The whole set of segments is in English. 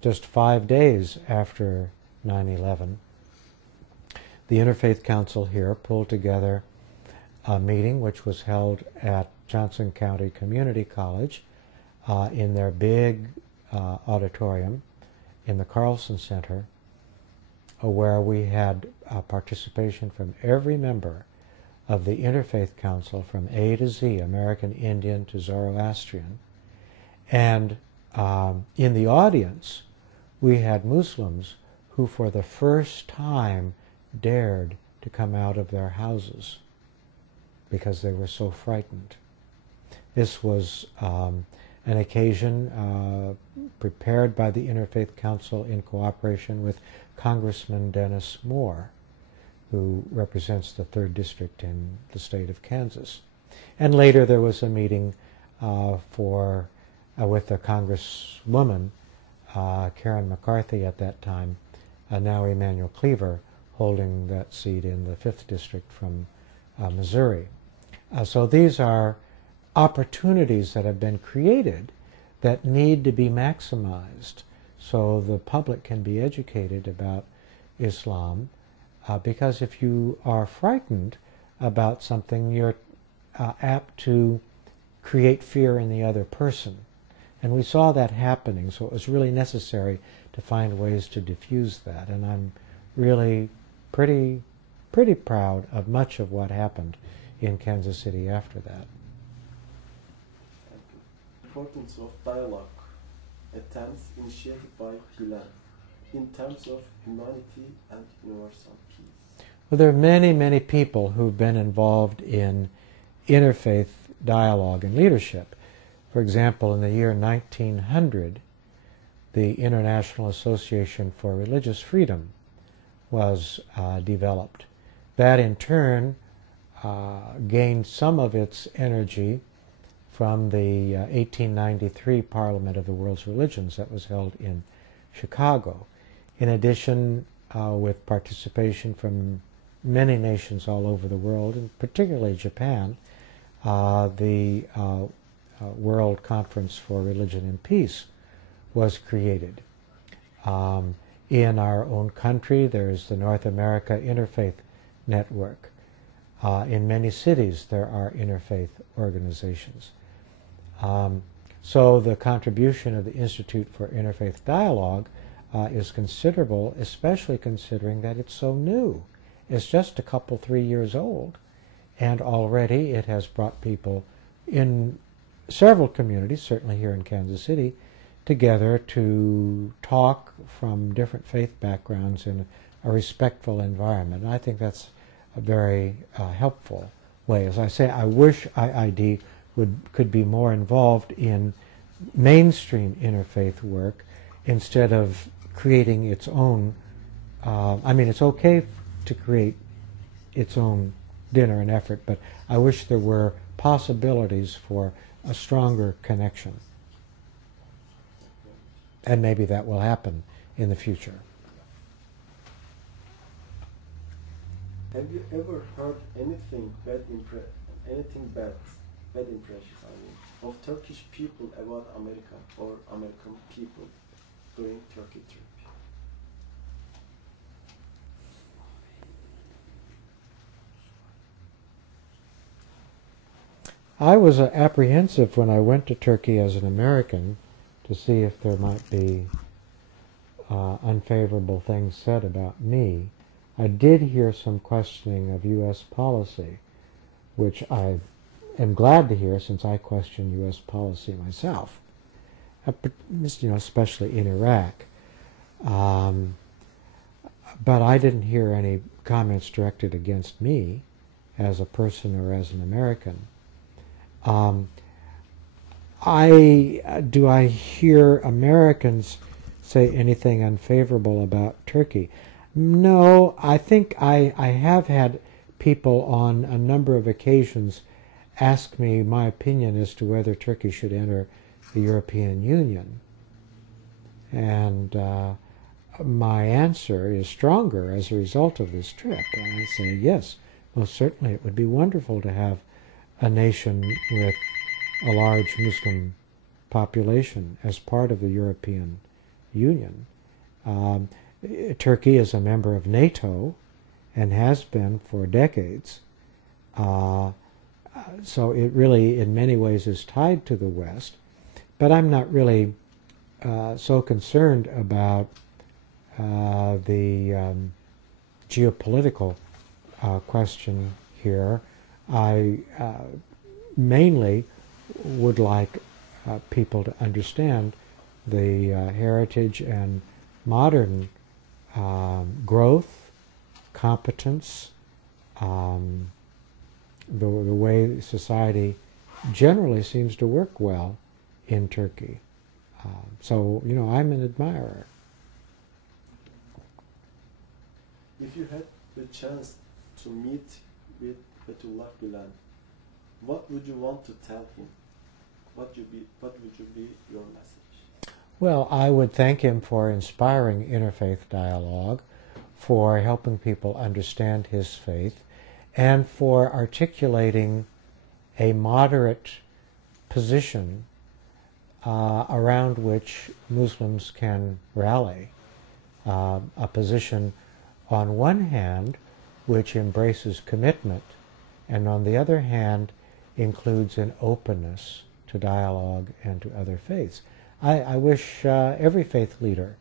just 5 days after 9/11, the Interfaith Council here pulled together a meeting which was held at Johnson County Community College in their big auditorium in the Carlson Center, where we had participation from every member of the Interfaith Council from A to Z, American Indian to Zoroastrian. And in the audience, we had Muslims who for the first time dared to come out of their houses because they were so frightened. This was an occasion prepared by the Interfaith Council in cooperation with Congressman Dennis Moore, who represents the 3rd District in the state of Kansas. And later there was a meeting with the Congresswoman, Karen McCarthy at that time, now Emanuel Cleaver, holding that seat in the 5th District from Missouri. So these are opportunities that have been created that need to be maximized so the public can be educated about Islam, because if you are frightened about something, you're apt to create fear in the other person. And we saw that happening, so it was really necessary to find ways to diffuse that. And I'm really pretty proud of much of what happened in Kansas City after that. Importance of dialogue, attempts initiated by Gulen in terms of humanity and universal peace. Well, there are many people who've been involved in interfaith dialogue and leadership. For example, in the year 1900, the International Association for Religious Freedom was developed. That in turn gained some of its energy from the 1893 Parliament of the World's Religions that was held in Chicago. In addition, with participation from many nations all over the world, and particularly Japan, the World Conference for Religion and Peace was created. In our own country, there's the North America Interfaith Network. In many cities, there are interfaith organizations. So the contribution of the Institute for Interfaith Dialogue is considerable, especially considering that it's so new. It's just a couple, 3 years old, and already it has brought people in several communities, certainly here in Kansas City, together to talk from different faith backgrounds in a respectful environment. And I think that's a very helpful way. As I say, I wish IID could be more involved in mainstream interfaith work instead of creating its own. I mean, it's okay to create its own dinner and effort, but I wish there were possibilities for a stronger connection. And maybe that will happen in the future. Have you ever heard anything bad impression, of Turkish people about America or American people during Turkey trip? I was apprehensive when I went to Turkey as an American to see if there might be unfavorable things said about me. I did hear some questioning of U.S. policy, which I am glad to hear since I question U.S. policy myself, especially in Iraq. But I didn't hear any comments directed against me as a person or as an American. Do I hear Americans say anything unfavorable about Turkey? No, I think I have had people on a number of occasions ask me my opinion as to whether Turkey should enter the European Union. And my answer is stronger as a result of this trip. And I say, yes, most certainly it would be wonderful to have a nation with a large Muslim population as part of the European Union. Um, Turkey is a member of NATO and has been for decades. So it really, in many ways, is tied to the West. But I'm not really so concerned about the geopolitical question here. I mainly would like people to understand the heritage and modern growth, competence, the way society generally seems to work well in Turkey. So, I'm an admirer. If you had the chance to meet with Fethullah Gulen, what would you want to tell him? What would be your message? Well, I would thank him for inspiring interfaith dialogue, for helping people understand his faith, and for articulating a moderate position around which Muslims can rally. A position, on one hand, which embraces commitment, and on the other hand, includes an openness to dialogue and to other faiths. I wish every faith leader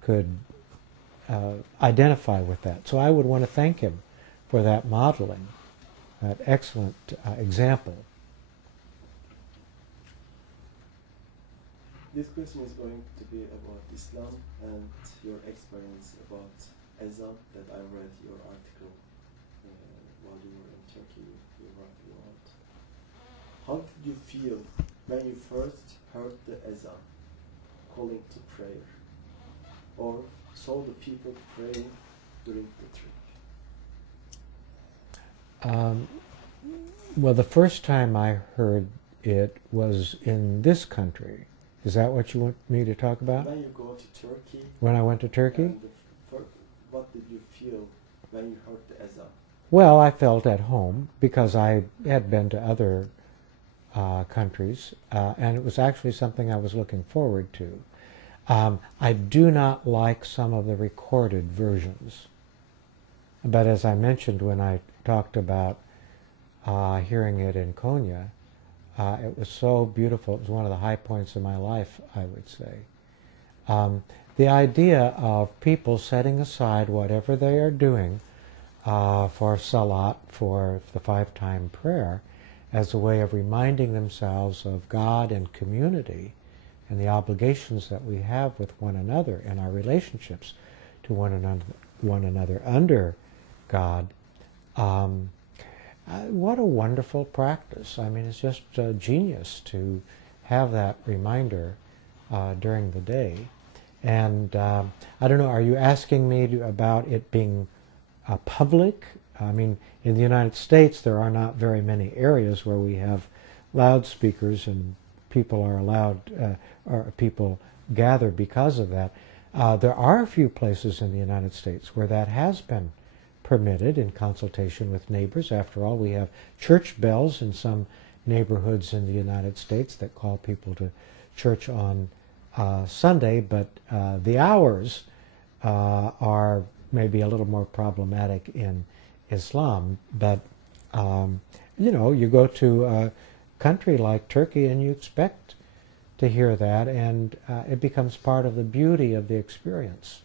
could identify with that. So I would want to thank him for that modeling, that excellent example. This question is going to be about Islam and your experience about Ezan that I read your article while you were in Turkey. You wrote about. How did you feel when you first heard the Ezan calling to prayer, or saw the people praying during the trip? Well, the first time I heard it was in this country. Is that what you want me to talk about? When you go to Turkey. When I went to Turkey? What did you feel when you heard the Ezan? Well, I felt at home because I had been to other countries, and it was actually something I was looking forward to. I do not like some of the recorded versions, but as I mentioned when I talked about hearing it in Konya, it was so beautiful. It was one of the high points of my life, I would say. The idea of people setting aside whatever they are doing for salat, for the 5-time prayer, as a way of reminding themselves of God and community and the obligations that we have with one another and our relationships to one another under God. What a wonderful practice. I mean, it's just genius to have that reminder during the day. And I don't know, are you asking me about it being public? I mean, in the United States, there are not very many areas where we have loudspeakers and people are allowed, or people gather because of that. There are a few places in the United States where that has been permitted in consultation with neighbors. After all, we have church bells in some neighborhoods in the United States that call people to church on Sunday, but the hours are maybe a little more problematic in Islam. But you go to a country like Turkey and you expect to hear that, and it becomes part of the beauty of the experience.